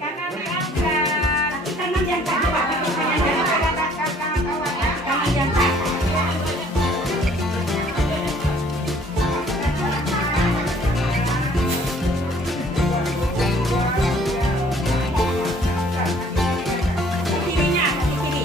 kanan diangkat. Kaki kanan diangkat coba. Kaki kanan diangkat. Kaki kanan diangkat. Kirinya, kaki kiri.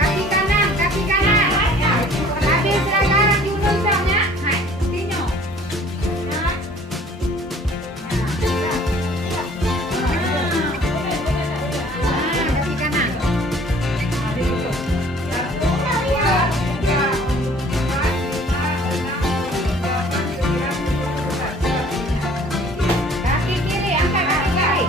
Kaki kanan, kaki kanan. Habis sekarang diulur dong ya. Hai, tinyo. Kaki kanan. Kaki kiri, angkat kaki kiri.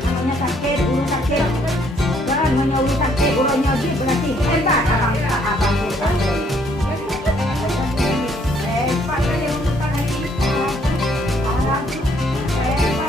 Namanya sakit, ulu sakit. Jangan menyowi sakit, ulu nyobi berarti hebat abang hebat kali untuk tangan ini. Abang hebat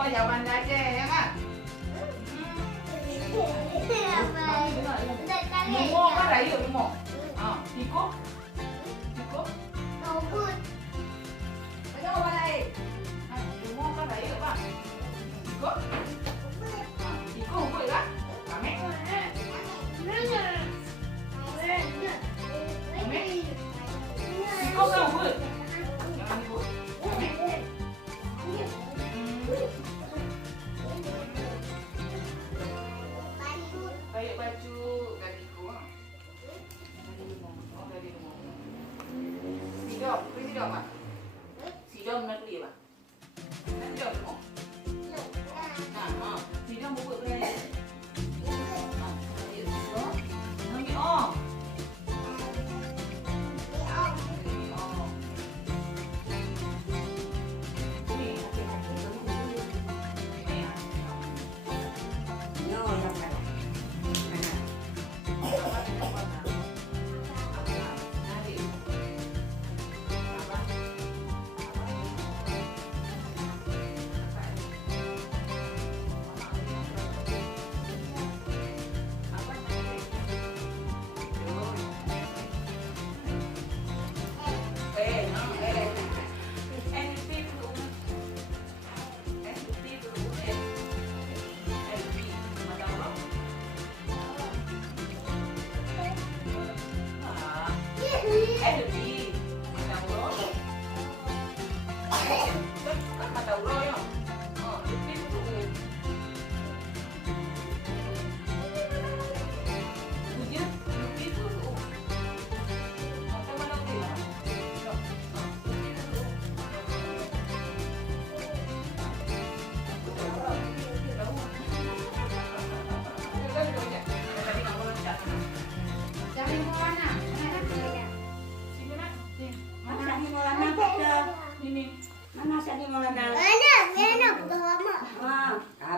Oh, jangan mandi aja ya kan? Lumo kan rayu lumo. Iko. Iko. Baca apa lagi? Lumo kan rayu pak. Iko. Iko hubung kan? Kami. Iko kan hubung. Jangan hubung. Kami. Kayak baju gadiku. Oh, gadi lumo. Sidom, beli sidom pak. Sidom nak beli pak. Nak sidom lumo. Nah, sidom bubuk beli. Lagi oh.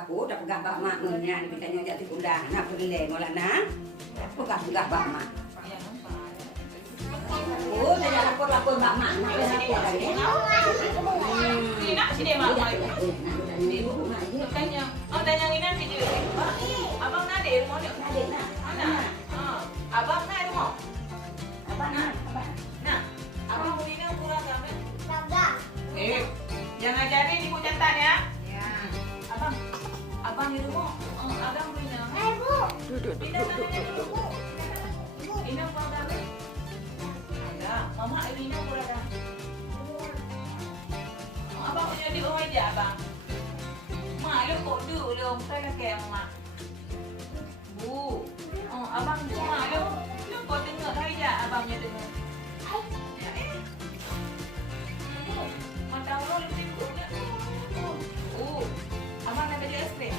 Aku udah pegang bak mak nunya ditanya jatuh kuda. Nah pergi le molana. Pegang bak mak. Oh, dah lapor bak mak. Nak lapor lagi. Sini nak sini mak. Tanya. Oh, tanya ini nanti dia. Abang Nadir mau dia. Nadir nak. Mana? Abang Nadir mau. Abang nak. Nah, abang Udina kurang gambar. Jangan ajarin ibu jantan ya. Ya. Abang di rumah. Abang Udina. Duduk. Ina kurang gambar. Ada. Mama Ina kurang gambar. Abang punya di bawah aja abang. Mak lu kok dulu saya kayak mak. Bu. Abang cuma lu kok dengar aja abangnya dengar. Mata Allah lebih kurangnya. Abang nak beli es krim.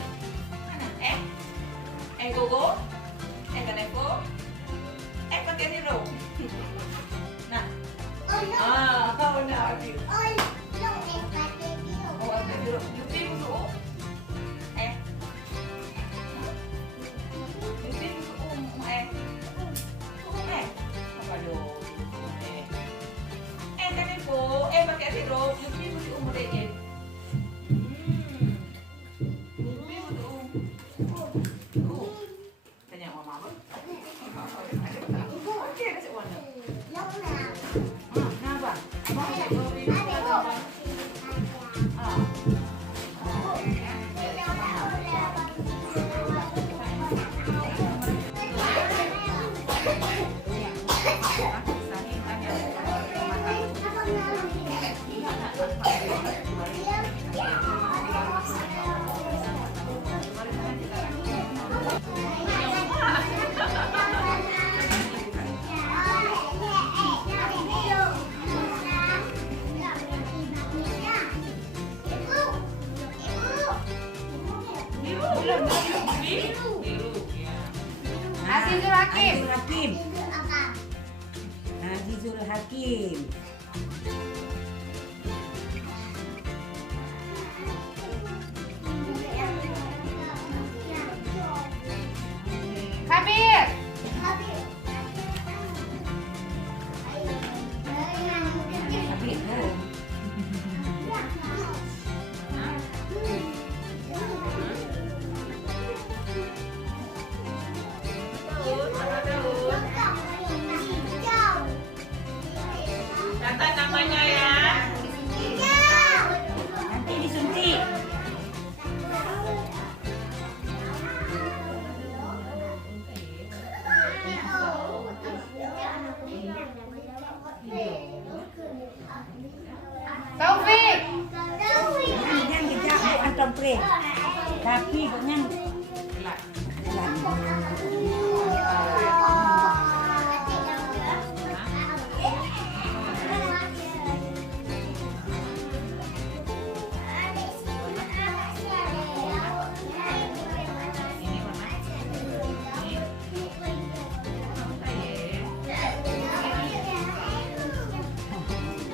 Mana? Gogo. Kaneko. Pakai sirup. Nah. Kau nak ambil. Oh, ada sirup. Yupi dulu. Yupi dulu. Apa dulu? Kaneko. Pakai sirup. Yupi dulu deh. Tanya mama apa? Okey, ada warna. Kenapa? Abang cek beri apa? Azizul Hakim. Azizul Hakim. Kabir. komplain. Tapi pokoknya Lah. Ini warna.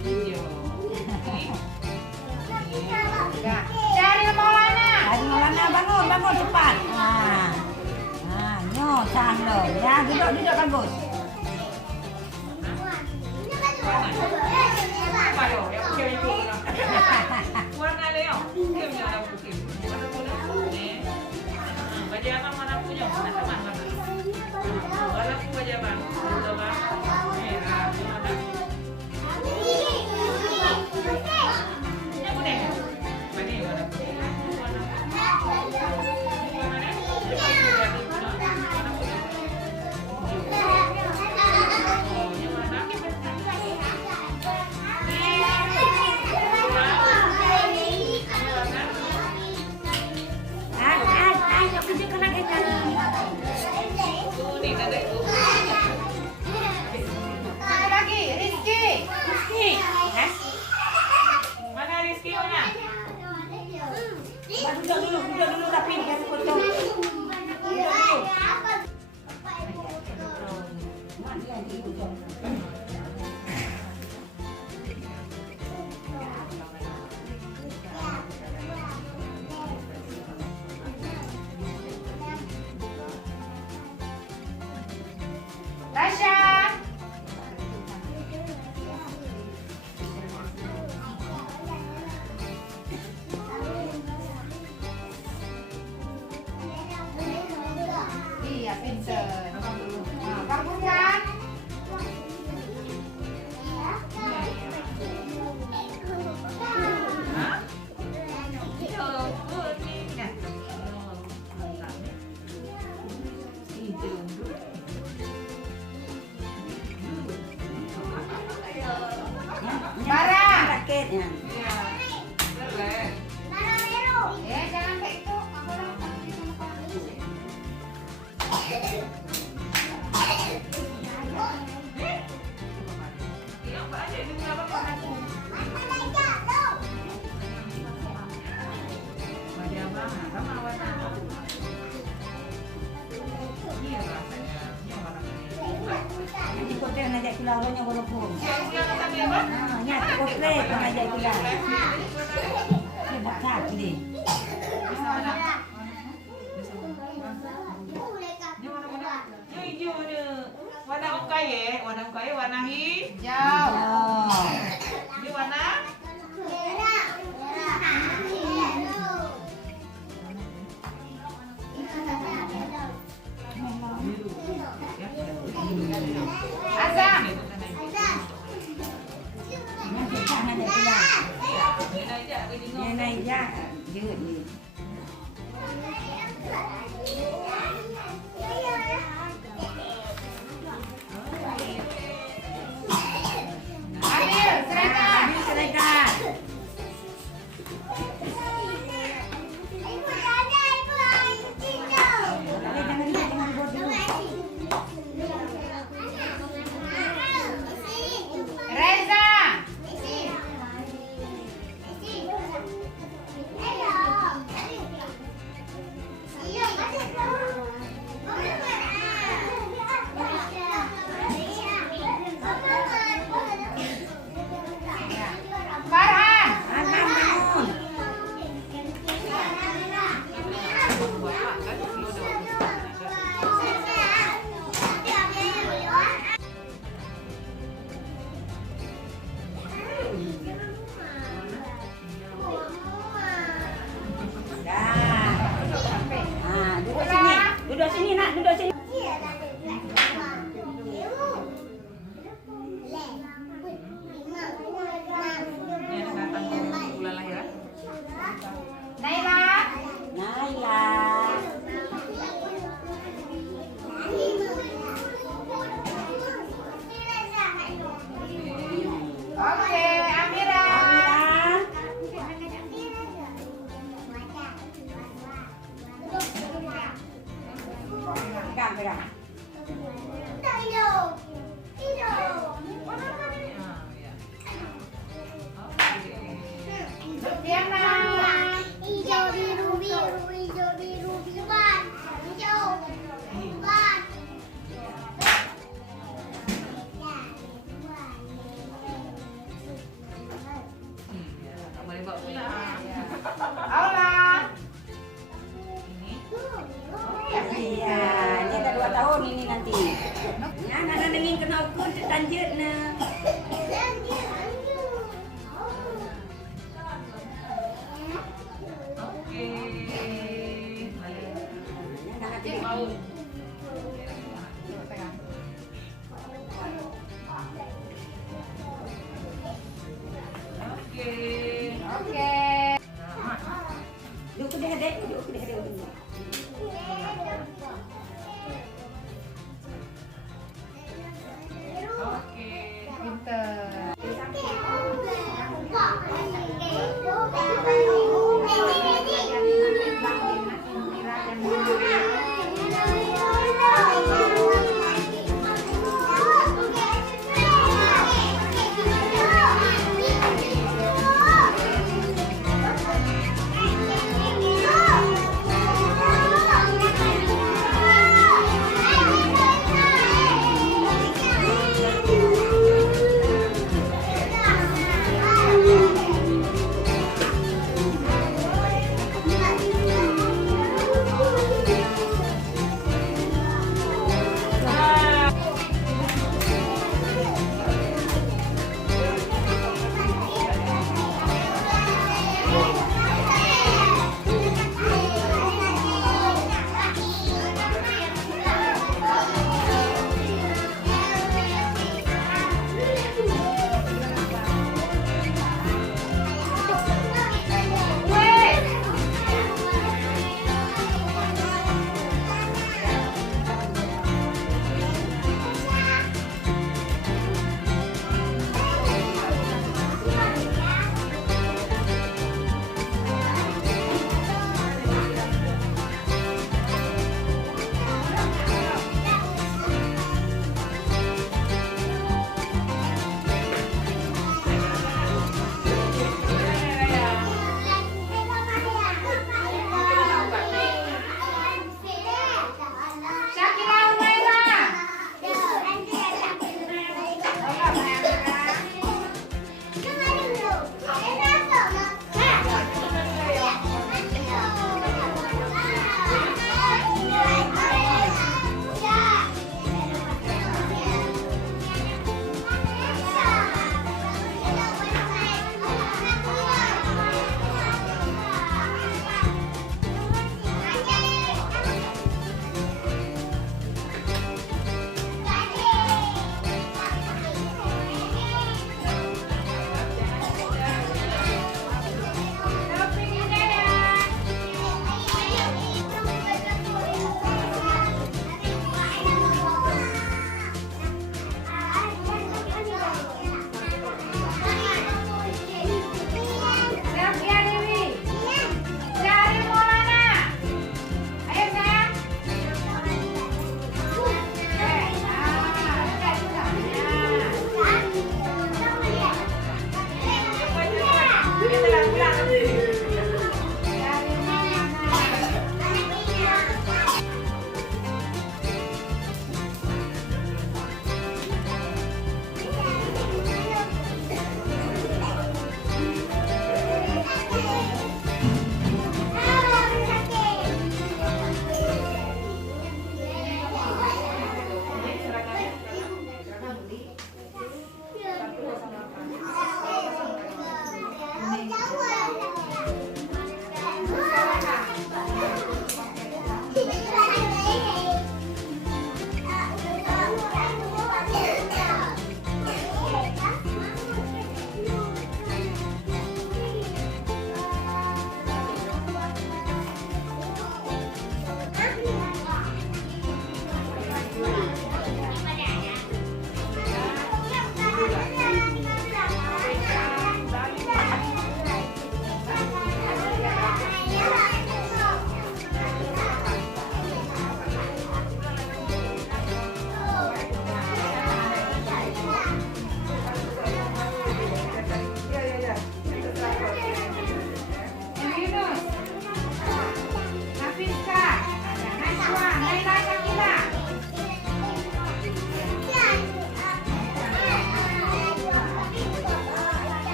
Hijau. Cari Maulana. Hari Maulana bangun cepat. Nyo sang lo. Ya, duduk bagus. Apa yo? Yang putih itu. Warna Leo. Kimnya ada putih. Warna putih. Baju abang mana punya? Mana teman mana? Warna baju abang. Betul bang. Merah. Gimana? Ini kuning. Ini warna putih. Warna Ayo kerja kena kita. kuning kan itu. Satu lagi, Rizky. Mana Rizky nya? Duduk dulu tapi kasih foto. Tasya. Iya, pinter. Bagus kan? Hah? Hijau kuning kan? Hijau. Bara. Sakitnya. Iya. Boleh. Jangan kayak itu. Aku udah kasih sama kamu. Iya, Mbak aja ini berapa warnaku? Baju abang sama warna apa? Ini rasanya. Ini warna kuning. Nanti foto yang ngajak kita orangnya walaupun. Yang kata dia apa? Nyata foto yang ngajak kita. Ini bakal ni. Bisa mana? Ini warna mana? Yang hijau ni. Warna ukai warna hijau. Oh. Ini warna Azam. Nanti kita ngajak kita. Ini aja, ini Dia naik ya. Jut ni. Ambil, serahkan. Ambil seraikan. Jangan buat dulu. Reza. Farhan. Anak bangun. bapak kan dulu udah Duduk sini. Duduk sini nak, duduk sini. ini ada datang bulan lahiran. Naila. Naila. Oke, Amira. Amira. merah. Ah, ya. Oke. Diana. Hijau biru biru hijau biru biruan hijau biruan. Iya, nggak boleh bawa pulang. Aula. Ini. Iya, ini ada 2 tahun ini nanti. Ya, nana nengin kena ukur lanjut nah. Oke. Balik. Nana tengok. Mau. Oke. Oke. Duduk deh, Dek. Duduk deh, Dek. Oke. Pinter. Hãy subscribe cho kênh Ghiền Mì Gõ để không bỏ lỡ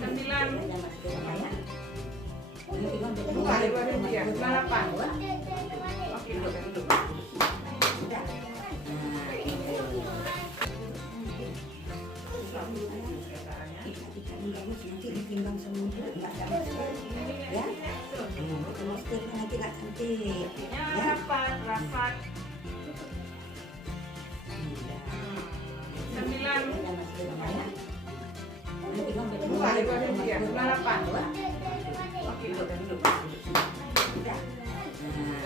Sembilan. Dua, tiga, 8. Oke, duduk. Nanti ditimbang semua itu nggak cantik ya. Maksudnya nanti nggak cantik Ya, ya. rapat. Sembilan. Dua, tiga, 8. Oke, duduk. Nah,